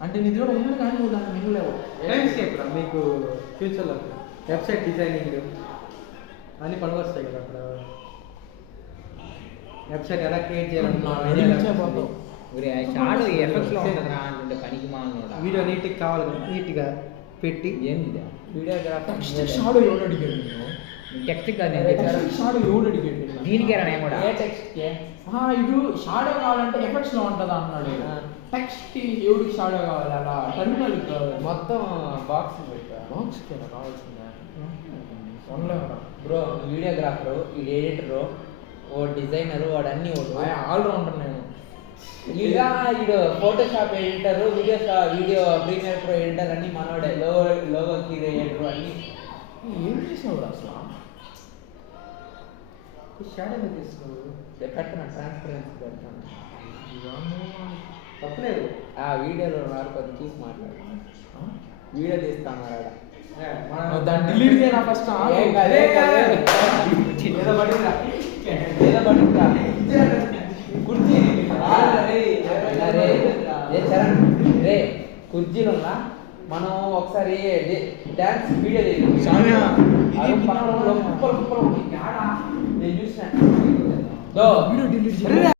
అంటే నిధి కూడా ఉంది కానీ నువ్వు దాన్ని మిగలేవు రా మీకు ఫ్యూచర్లో వెబ్సైట్ డిజైనింగ్ అన్నీ పనికొస్తాయి కదా అక్కడ వెబ్సైట్ ఎలా క్రియేట్ చేయాలన్నా వీడియో నీట్గా కావాలి కదా నీట్గా పెట్టి ఏంది వీడియోగ్రాఫర్ షాడో ఎవడు అడిగాడు టెక్స్ట్ కాదు షాడో ఎవడు అడిగాడు దీనికే రా నేను కూడా ఏ టెక్స్ట్కే ఇది షాడో కావాలంటే ఎఫెక్ట్స్లో ఉంటుందా అన్నాడు టెక్స్ట్కి ఎవడికి షాడో కావాలి అలా టర్మినల్కి కావాలి మొత్తం బాక్స్ పెట్టా బాక్స్కి కావాల్సిందే బ్రో వీడియోగ్రాఫరు ఈ ఎడిటరు ఓ డిజైనరు వాడు అన్నీ ఆల్రౌండర్ నేను ఇక వీడు Photoshop editor video Premiere Pro editor అన్ని మనోడే లోగో క్రియేటర్ అన్ని ఏం చేసావు అసలు షాడో తీసుకున్నావు పెట్టను ట్రాన్స్పరెన్సీ పెడతాను తప్పలేదు ఆ వీడియోలో నాకు అది చూసి మాట్లాడు వీడియో తీస్తాను దాన్ని డిలీట్ చేయనా ఫస్ట్ కుర్చీలో మనం ఒకసారి డాన్స్ వీడియో నేను చూసిన